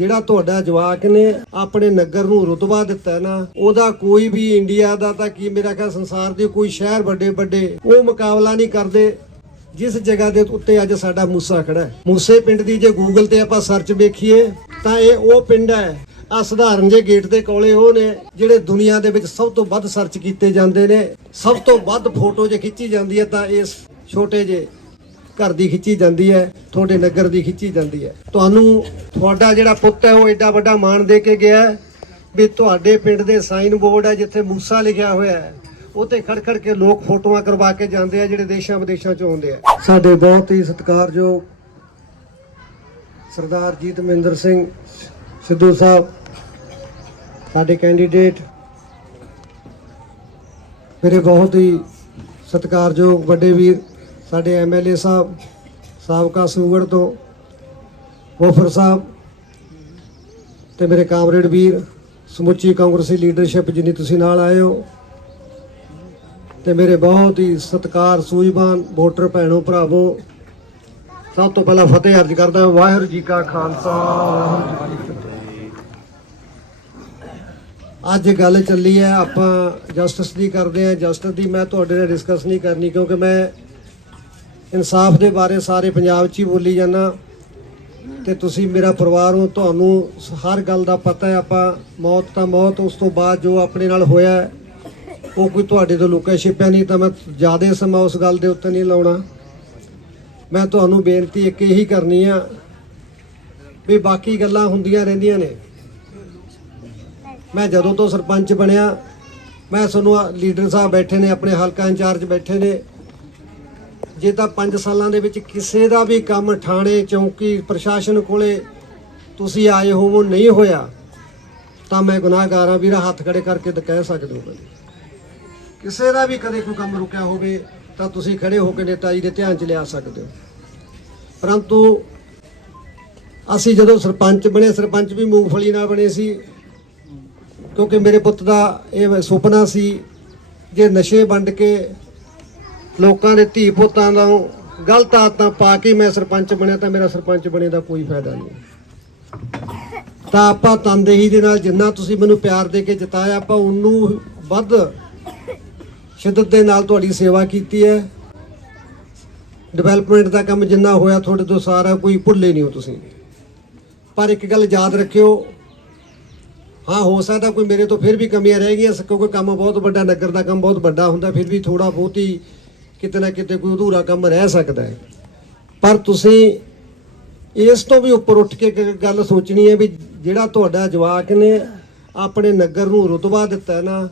ਜਿਹੜਾ ਤੁਹਾਡਾ ਜਵਾਕ ਨੇ ਆਪਣੇ ਨਗਰ ਨੂੰ ਰੁਤਬਾ ਦਿੱਤਾ ਨਾ, ਉਹਦਾ ਕੋਈ ਵੀ ਇੰਡੀਆ ਦਾ ਤਾਂ ਕੀ ਮੇਰਾ ਖਿਆਲ ਸੰਸਾਰ ਦੇ ਕੋਈ ਸ਼ਹਿਰ ਵੱਡੇ ਵੱਡੇ ਉਹ ਮੁਕਾਬਲਾ ਨਹੀਂ ਕਰਦੇ, ਜਿਸ ਜਗ੍ਹਾ ਦੇ ਉੱਤੇ ਅੱਜ ਸਾਡਾ ਮੂਸਾ ਖੜਾ ਹੈ। ਮੂਸੇ ਪਿੰਡ ਦੀ ਜੇ ਗੂਗਲ ਤੇ ਆਪਾਂ ਸਰਚ ਵੇਖੀਏ, ਤਾਂ ਇਹ ਉਹ ਪਿੰਡ ਹੈ ਆ ਸਧਾਰਨ ਜੇ ਗੇਟ ਦੇ ਕੋਲੇ ਉਹ ਨੇ, ਜਿਹੜੇ ਦੁਨੀਆ ਦੇ ਵਿੱਚ ਸਭ ਤੋਂ ਵੱਧ ਸਰਚ ਕੀਤੇ ਜਾਂਦੇ ਨੇ, ਸਭ ਤੋਂ ਵੱਧ ਫੋਟੋ ਜੇ ਖਿੱਚੀ ਜਾਂਦੀ ਹੈ ਤਾਂ ਇਸ ਛੋਟੇ ਜੇ ਘਰ ਦੀ ਖਿੱਚੀ ਜਾਂਦੀ ਹੈ, ਤੁਹਾਡੇ ਨਗਰ ਦੀ ਖਿੱਚੀ ਜਾਂਦੀ ਹੈ। ਤੁਹਾਨੂੰ ਤੁਹਾਡਾ ਜਿਹੜਾ ਪੁੱਤ ਹੈ, ਉਹ ਐਡਾ ਵੱਡਾ ਮਾਣ ਦੇ ਕੇ ਗਿਆ ਵੀ ਤੁਹਾਡੇ ਪਿੰਡ ਦੇ ਸਾਈਨ ਬੋਰਡ ਹੈ, ਜਿੱਥੇ ਮੂਸਾ ਲਿਖਿਆ ਹੋਇਆ ਹੈ, ਉਹ ਤੇ ਖੜ ਖੜ ਕੇ ਲੋਕ ਫੋਟੋਆਂ ਕਰਵਾ ਕੇ ਜਾਂਦੇ ਆ, ਜਿਹੜੇ ਦੇਸ਼ਾਂ ਵਿਦੇਸ਼ਾਂ 'ਚ ਆਉਂਦੇ ਆ। ਸਾਡੇ ਬਹੁਤ ਹੀ ਸਤਿਕਾਰਯੋਗ ਸਰਦਾਰ ਜੀਤ ਮਹਿੰਦਰ ਸਿੰਘ ਸਿੱਧੂ ਸਾਹਿਬ, ਸਾਡੇ ਕੈਂਡੀਡੇਟ ਮੇਰੇ ਬਹੁਤ ਹੀ ਸਤਿਕਾਰਯੋਗ ਵੱਡੇ ਵੀਰ ਸਾਡੇ ਐਮਐਲਏ ਸਾਹਿਬ, ਸਾਬਕਾ ਸੂਗੜ ਤੋਂ ਵਫਰ ਸਾਹਿਬ ਤੇ ਮੇਰੇ ਕਾਮਰੇਡ ਵੀਰ, ਸਮੁੱਚੀ ਕਾਂਗਰਸੀ ਲੀਡਰਸ਼ਿਪ ਜਿੰਨੀ ਤੁਸੀਂ ਨਾਲ ਆਏ ਹੋ ਤੇ ਮੇਰੇ ਬਹੁਤ ਹੀ ਸਤਿਕਾਰ ਸੂਝਵਾਨ ਵੋਟਰ ਭੈਣੋ ਭਰਾਵੋ, ਸਭ ਤੋਂ ਪਹਿਲਾਂ ਫਤਿਹ ਅਰਜ ਕਰਦਾ ਵਾਹਿਗੁਰੂ ਜੀ ਕਾ ਖਾਲਸਾ, ਵਾਹਿਗੁਰੂ ਜੀ ਕੀ ਫਤਿਹ। ਅੱਜ ਗੱਲ ਚੱਲੀ ਹੈ, ਆਪਾਂ ਜਸਟਿਸ ਦੀ ਕਰਦੇ ਆ ਜਸਟਿਸ ਦੀ ਮੈਂ ਤੁਹਾਡੇ ਨਾਲ ਡਿਸਕਸ ਨਹੀਂ ਕਰਨੀ ਕਿਉਂਕਿ ਮੈਂ ਇਨਸਾਫ ਦੇ ਬਾਰੇ ਸਾਰੇ ਪੰਜਾਬ 'ਚ ਹੀ ਬੋਲੀ ਜਾਂਦਾ ਤੇ ਤੁਸੀਂ ਮੇਰਾ ਪਰਿਵਾਰ ਹੋ, ਤੁਹਾਨੂੰ ਹਰ ਗੱਲ ਦਾ ਪਤਾ ਹੈ, ਆਪਾਂ ਮੌਤ ਤਾਂ ਮੌਤ, ਉਸ ਤੋਂ ਬਾਅਦ ਜੋ ਆਪਣੇ ਨਾਲ ਹੋਇਆ ਉਹ ਕੋਈ ਤੁਹਾਡੇ ਤੋਂ ਲੁਕਿਆ ਛਿਪਿਆ ਨਹੀਂ, ਤਾਂ ਮੈਂ ਜ਼ਿਆਦਾ ਸਮਾਂ ਉਸ ਗੱਲ ਦੇ ਉੱਤੇ ਨਹੀਂ ਲਾਉਣਾ। ਮੈਂ ਤੁਹਾਨੂੰ ਬੇਨਤੀ ਇੱਕ ਇਹੀ ਕਰਨੀ ਆ ਵੀ ਬਾਕੀ ਗੱਲਾਂ ਹੁੰਦੀਆਂ ਰਹਿੰਦੀਆਂ ਨੇ। ਮੈਂ ਜਦੋਂ ਤੋਂ ਸਰਪੰਚ ਬਣਿਆ, ਮੈਂ ਤੁਹਾਨੂੰ ਲੀਡਰ ਸਾਹਿਬ ਬੈਠੇ ਨੇ, ਆਪਣੇ ਹਲਕਾ ਇੰਚਾਰਜ ਬੈਠੇ ਨੇ ਜੇ ਤਾਂ 5 ਸਾਲਾਂ ਦੇ ਵਿੱਚ ਕਿਸੇ ਦਾ ਵੀ ਕੰਮ ਥਾਣੇ, ਚੌਂਕੀ, ਪ੍ਰਸ਼ਾਸਨ ਕੋਲੇ ਤੁਸੀਂ ਆਏ ਹੋਵੋ ਨਹੀਂ ਹੋਇਆ, ਤਾਂ ਮੈਂ ਗੁਨਾਹਗਾਰ ਹਾਂ, ਵੀਰਾ, ਹੱਥ ਖੜੇ ਕਰਕੇ ਤਾਂ ਕਹਿ ਸਕਦੇ ਹੋ ਕਿਸੇ ਦਾ ਵੀ ਕਦੇ ਕੋਈ ਕੰਮ ਰੁਕਿਆ ਹੋਵੇ, ਤਾਂ ਤੁਸੀਂ ਖੜੇ ਹੋ ਕੇ ਨੇਤਾ ਜੀ ਦੇ ਧਿਆਨ 'ਚ ਲਿਆ ਸਕਦੇ ਹੋ। ਪਰੰਤੂ ਅਸੀਂ ਜਦੋਂ ਸਰਪੰਚ ਬਣੇ, ਸਰਪੰਚ ਵੀ ਮੂੰਗਫਲੀ ਨਾਲ ਬਣੇ ਸੀ, ਕਿਉਂਕਿ ਮੇਰੇ ਪੁੱਤ ਦਾ ਇਹ ਸੁਪਨਾ ਸੀ, ਜੇ ਨਸ਼ੇ ਵੰਡ ਕੇ ਲੋਕਾਂ ਦੇ ਧੀ ਪੁੱਤਾਂ ਦਾ ਗਲਤ ਆਦਤਾਂ ਪਾ ਕੇ ਮੈਂ ਸਰਪੰਚ ਬਣਿਆ ਤਾਂ ਮੇਰਾ ਸਰਪੰਚ ਬਣੇ ਦਾ ਕੋਈ ਫਾਇਦਾ ਨਹੀਂ। ਤਾਂ ਆਪਾਂ ਤਨਦੇਹੀ ਦੇ ਨਾਲ ਜਿੰਨਾ ਤੁਸੀਂ ਮੈਨੂੰ ਪਿਆਰ ਦੇ ਕੇ ਜਿਤਾਇਆ, ਆਪਾਂ ਉਹਨੂੰ ਵੱਧ ਸ਼ਿੱਦਤ ਦੇ ਨਾਲ ਤੁਹਾਡੀ ਸੇਵਾ ਕੀਤੀ ਹੈ। ਡਿਵੈਲਪਮੈਂਟ ਦਾ ਕੰਮ ਜਿੰਨਾ ਹੋਇਆ ਤੁਹਾਡੇ ਤੋਂ ਸਾਰਾ ਕੋਈ ਭੁੱਲੇ ਨਹੀਂ ਹੋ ਤੁਸੀਂ। ਪਰ ਇੱਕ ਗੱਲ ਯਾਦ ਰੱਖਿਓ, ਹਾਂ, ਹੋ ਸਕਦਾ ਕੋਈ ਮੇਰੇ ਤੋਂ ਫਿਰ ਵੀ ਕਮੀਆਂ ਰਹਿ ਗਈਆਂ, ਕਿਉਂਕਿ ਕੰਮ ਬਹੁਤ ਵੱਡਾ, ਨਗਰ ਦਾ ਕੰਮ ਬਹੁਤ ਵੱਡਾ ਹੁੰਦਾ, ਫਿਰ ਵੀ ਥੋੜਾ ਬਹੁਤ ਹੀ ਕਿਤੇ ਨਾ ਕਿਤੇ ਕੋਈ ਅਧੂਰਾ ਕੰਮ ਰਹਿ ਸਕਦਾ ਹੈ। ਪਰ ਤੁਸੀਂ ਇਸ ਤੋਂ ਵੀ ਉੱਪਰ ਉੱਠ ਕੇ ਗੱਲ ਸੋਚਣੀ ਹੈ ਵੀ ਜਿਹੜਾ ਤੁਹਾਡਾ ਜਵਾਕ ਨੇ ਆਪਣੇ ਨਗਰ ਨੂੰ ਰੁਤਬਾ ਦਿੱਤਾ ਨਾ,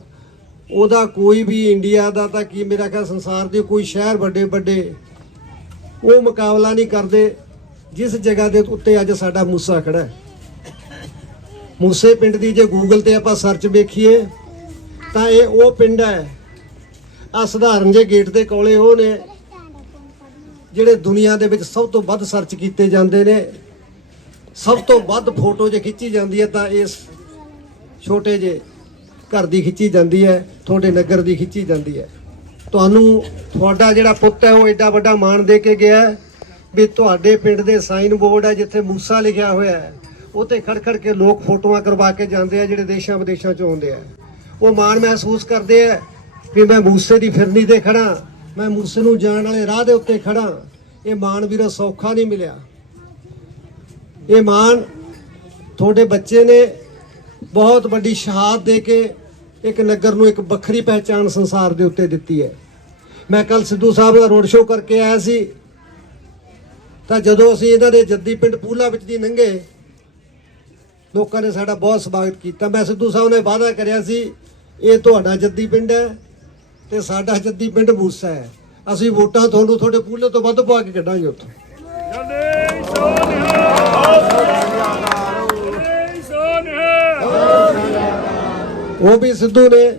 ਉਹਦਾ ਕੋਈ ਵੀ ਇੰਡੀਆ ਦਾ ਤਾਂ ਕੀ ਮੇਰਾ ਖਿਆਲ ਸੰਸਾਰ ਦੇ ਕੋਈ ਸ਼ਹਿਰ ਵੱਡੇ ਵੱਡੇ ਉਹ ਮੁਕਾਬਲਾ ਨਹੀਂ ਕਰਦੇ ਜਿਸ ਜਗ੍ਹਾ ਦੇ ਉੱਤੇ ਅੱਜ ਸਾਡਾ ਮੂਸਾ ਖੜਾ ਹੈ। ਮੂਸੇ ਪਿੰਡ ਦੀ ਜੇ ਗੂਗਲ ਤੇ ਆਪਾਂ ਸਰਚ ਵੇਖੀਏ, ਤਾਂ ਇਹ ਉਹ ਪਿੰਡ ਹੈ ਆ ਸਧਾਰਨ ਜੇ ਗੇਟ ਦੇ ਕੋਲੇ ਉਹ ਨੇ, ਜਿਹੜੇ ਦੁਨੀਆ ਦੇ ਵਿੱਚ ਸਭ ਤੋਂ ਵੱਧ ਸਰਚ ਕੀਤੇ ਜਾਂਦੇ ਨੇ। ਸਭ ਤੋਂ ਵੱਧ ਫੋਟੋ ਜੇ ਖਿੱਚੀ ਜਾਂਦੀ ਹੈ ਤਾਂ ਇਸ ਛੋਟੇ ਜੇ ਘਰ ਦੀ ਖਿੱਚੀ ਜਾਂਦੀ ਹੈ, ਤੁਹਾਡੇ ਨਗਰ ਦੀ ਖਿੱਚੀ ਜਾਂਦੀ ਹੈ। ਤੁਹਾਨੂੰ ਤੁਹਾਡਾ ਜਿਹੜਾ ਪੁੱਤ ਹੈ ਉਹ ਐਡਾ ਵੱਡਾ ਮਾਣ ਦੇ ਕੇ ਗਿਆ ਵੀ ਤੁਹਾਡੇ ਪਿੰਡ ਦੇ ਸਾਈਨ ਬੋਰਡ ਹੈ ਜਿੱਥੇ ਮੂਸਾ ਲਿਖਿਆ ਹੋਇਆ ਹੈ ਉਹ ਤੇ ਖੜ ਖੜ ਕੇ ਲੋਕ ਫੋਟੋਆਂ ਕਰਵਾ ਕੇ ਜਾਂਦੇ ਆ ਜਿਹੜੇ ਦੇਸ਼ਾਂ ਵਿਦੇਸ਼ਾਂ ਚੋਂ ਆਉਂਦੇ ਆ। ਉਹ ਮਾਣ ਮਹਿਸੂਸ ਕਰਦੇ ਆ ਕਿ ਮੈਂ ਮੂਸੇ ਦੀ ਫਿਰਨੀ ਤੇ ਖੜਾ ਮੈਂ ਮੂਸੇ ਨੂੰ ਜਾਣ ਵਾਲੇ ਰਾਹ ਦੇ ਉੱਤੇ ਖੜਾ ਇਹ ਮਾਣ ਵੀਰਾ ਸੌਖਾ ਨਹੀਂ ਮਿਲਿਆ। ਇਹ ਮਾਣ ਤੁਹਾਡੇ ਬੱਚੇ ਨੇ ਬਹੁਤ ਵੱਡੀ ਸ਼ਹਾਦਤ ਦੇ ਕੇ ਇੱਕ ਨਗਰ ਨੂੰ ਇੱਕ ਵੱਖਰੀ ਪਹਿਚਾਣ ਸੰਸਾਰ ਦੇ ਉੱਤੇ ਦਿੱਤੀ ਹੈ। ਮੈਂ ਕੱਲ ਸਿੱਧੂ ਸਾਹਿਬ ਦਾ ਰੋਡ ਸ਼ੋਅ ਕਰਕੇ ਆਇਆ ਸੀ। ਤਾਂ ਜਦੋਂ ਅਸੀਂ ਇਹਨਾਂ ਦੇ ਜੱਦੀ ਪਿੰਡ ਪੂਲਾ ਵਿੱਚ ਦੀ ਲੰਘੇ ਲੋਕਾਂ ਨੇ ਸਾਡਾ ਬਹੁਤ ਸਵਾਗਤ ਕੀਤਾ। ਮੈਂ ਸਿੱਧੂ ਸਾਹਿਬ ਨੇ ਵਾਅਦਾ ਕਰਿਆ ਸੀ, ਇਹ ਤੁਹਾਡਾ ਜੱਦੀ ਪਿੰਡ ਹੈ ਤੇ ਸਾਡਾ ਜੱਦੀ ਪਿੰਡ ਮੂਸਾ ਹੈ। ਅਸੀਂ ਵੋਟਾਂ ਤੁਹਾਨੂੰ ਤੁਹਾਡੇ ਪੂਲੇ ਤੋਂ ਵੱਧ ਪਾ ਕੇ ਕੱਢਾਂਗੇ ਉੱਥੋਂ। ਉਹ ਵੀ ਸਿੱਧੂ ਨੇ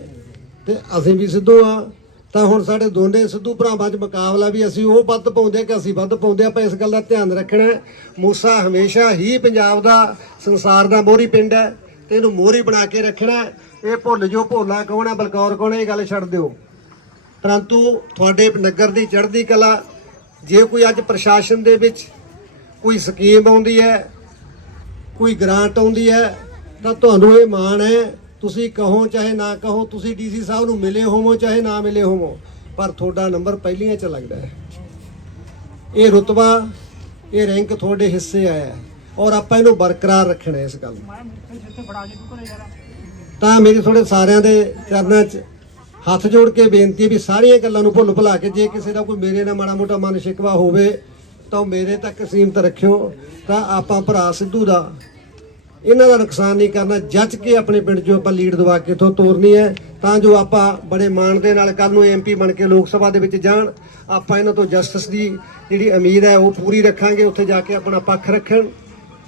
ਤੇ ਅਸੀਂ ਵੀ ਸਿੱਧੂ ਆ ਤਾਂ ਹੁਣ ਸਾਡੇ ਦੋਨੇ ਸਿੱਧੂ ਭਰਾਵਾਂ 'ਚ ਮੁਕਾਬਲਾ ਵੀ ਅਸੀਂ ਉਹ ਵੱਧ ਪਾਉਂਦੇ ਕਿ ਅਸੀਂ ਵੱਧ ਪਾਉਂਦੇ, ਆਪਾਂ ਇਸ ਗੱਲ ਦਾ ਧਿਆਨ ਰੱਖਣਾ ਮੂਸਾ ਹਮੇਸ਼ਾ ਹੀ ਪੰਜਾਬ ਦਾ, ਸੰਸਾਰ ਦਾ ਮੋਹਰੀ ਪਿੰਡ ਹੈ ਤੇ ਇਹਨੂੰ ਮੋਹਰੀ ਬਣਾ ਕੇ ਰੱਖਣਾ ਇਹ ਭੁੱਲ ਜੋ ਭੋਲਾ ਕੌਣ ਹੈ, ਬਲਕੌਰ ਕੌਣ ਹੈ, ਇਹ ਗੱਲ ਛੱਡ ਦਿਓ। ਪਰੰਤੂ ਤੁਹਾਡੇ ਨਗਰ ਦੀ ਚੜ੍ਹਦੀ ਕਲਾ, ਜੇ ਕੋਈ ਅੱਜ ਪ੍ਰਸ਼ਾਸਨ ਦੇ ਵਿੱਚ ਕੋਈ ਸਕੀਮ ਆਉਂਦੀ ਹੈ, ਕੋਈ ਗ੍ਰਾਂਟ ਆਉਂਦੀ ਹੈ, ਤਾਂ ਤੁਹਾਨੂੰ ਇਹ ਮਾਣ ਹੈ, ਤੁਸੀਂ ਕਹੋ ਚਾਹੇ ਨਾ ਕਹੋ, ਤੁਸੀਂ ਡੀਸੀ ਸਾਹਿਬ ਨੂੰ ਮਿਲੇ ਹੋਵੋ ਚਾਹੇ ਨਾ ਮਿਲੇ ਹੋਵੋ, ਪਰ ਤੁਹਾਡਾ ਨੰਬਰ ਪਹਿਲੀਆਂ 'ਚ ਲੱਗਦਾ ਹੈ। ਇਹ ਰੁਤਬਾ, ਇਹ ਰੈਂਕ ਤੁਹਾਡੇ ਹਿੱਸੇ ਆਇਆ ਔਰ ਆਪਾਂ ਇਹਨੂੰ ਬਰਕਰਾਰ ਰੱਖਣਾ ਇਸ ਗੱਲ ਨੂੰ। ਤਾਂ ਮੇਰੀ ਥੋੜੇ ਸਾਰਿਆਂ ਦੇ ਚਰਨਾਂ 'ਚ ਹੱਥ ਜੋੜ ਕੇ ਬੇਨਤੀ ਹੈ ਵੀ ਸਾਰੀਆਂ ਗੱਲਾਂ ਨੂੰ ਭੁੱਲ ਭੁਲਾ ਕੇ ਜੇ ਕਿਸੇ ਦਾ ਕੋਈ ਮੇਰੇ ਨਾਲ ਮਾੜਾ ਮੋਟਾ ਮਨ ਸ਼ਿਕਵਾ ਹੋਵੇ ਤਾਂ ਉਹ ਮੇਰੇ ਤੱਕ ਸੀਮਤ ਰੱਖਿਓ। ਤਾਂ ਆਪਾਂ ਭਰਾ ਸਿੱਧੂ ਦਾ ਇਹਨਾਂ ਦਾ ਨੁਕਸਾਨ ਨਹੀਂ ਕਰਨਾ। ਜੱਜ ਕੇ ਆਪਣੇ ਪਿੰਡ 'ਚੋਂ ਆਪਾਂ ਲੀਡ ਦਵਾ ਕੇ ਇਥੋਂ ਤੋਰਨੀ ਹੈ। ਤਾਂ ਜੋ ਆਪਾਂ ਬੜੇ ਮਾਣ ਦੇ ਨਾਲ ਕੱਲ ਨੂੰ ਐਮਪੀ ਬਣ ਕੇ ਲੋਕ ਸਭਾ ਦੇ ਵਿੱਚ ਜਾਣ। ਆਪਾਂ ਇਹਨਾਂ ਤੋਂ ਜਸਟਿਸ ਦੀ ਜਿਹੜੀ ਉਮੀਦ ਹੈ ਉਹ ਪੂਰੀ ਰੱਖਾਂਗੇ। ਉੱਥੇ ਜਾ ਕੇ ਆਪਣਾ ਪੱਖ ਰੱਖਣ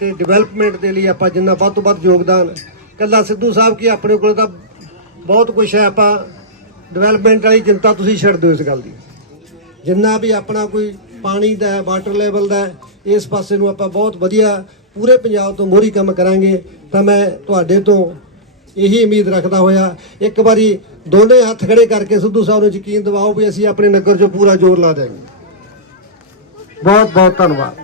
ਤੇ ਡਿਵੈਲਪਮੈਂਟ ਦੇ ਲਈ ਆਪਾਂ ਜਿੰਨਾ ਵੱਧ ਤੋਂ ਵੱਧ ਯੋਗਦਾਨ। ਕੱਲਾ ਸਿੱਧੂ ਸਾਹਿਬ ਕੀ ਆਪਣੇ ਕੋਲ ਤਾਂ ਬਹੁਤ ਕੁਝ ਹੈ। ਆਪਾਂ ਡਿਵੈਲਪਮੈਂਟ ਵਾਲੀ ਚਿੰਤਾ ਤੁਸੀਂ ਛੱਡ ਦਿਓ ਇਸ ਗੱਲ ਦੀ। ਜਿੰਨਾ ਵੀ ਆਪਣਾ ਕੋਈ ਪਾਣੀ ਦਾ ਵਾਟਰ ਲੈਵਲ ਦਾ ਇਸ ਪਾਸੇ ਨੂੰ ਆਪਾਂ ਬਹੁਤ ਵਧੀਆ ਪੂਰੇ ਪੰਜਾਬ ਤੋਂ ਮੋਹਰੀ ਕੰਮ ਕਰਾਂਗੇ। ਤਾਂ ਮੈਂ ਤੁਹਾਡੇ ਤੋਂ ਇਹੀ ਉਮੀਦ ਰੱਖਦਾ ਹੋਇਆ, ਇੱਕ ਵਾਰੀ ਦੋਨੇ ਹੱਥ ਖੜੇ ਕਰਕੇ ਸਿੱਧੂ ਸਾਹਿਬ ਨੂੰ ਯਕੀਨ ਦਿਵਾਓ ਵੀ ਅਸੀਂ ਆਪਣੇ ਨਗਰ 'ਚੋਂ ਪੂਰਾ ਜ਼ੋਰ ਲਾ ਦੇਵਾਂਗੇ ਬਹੁਤ ਬਹੁਤ ਧੰਨਵਾਦ।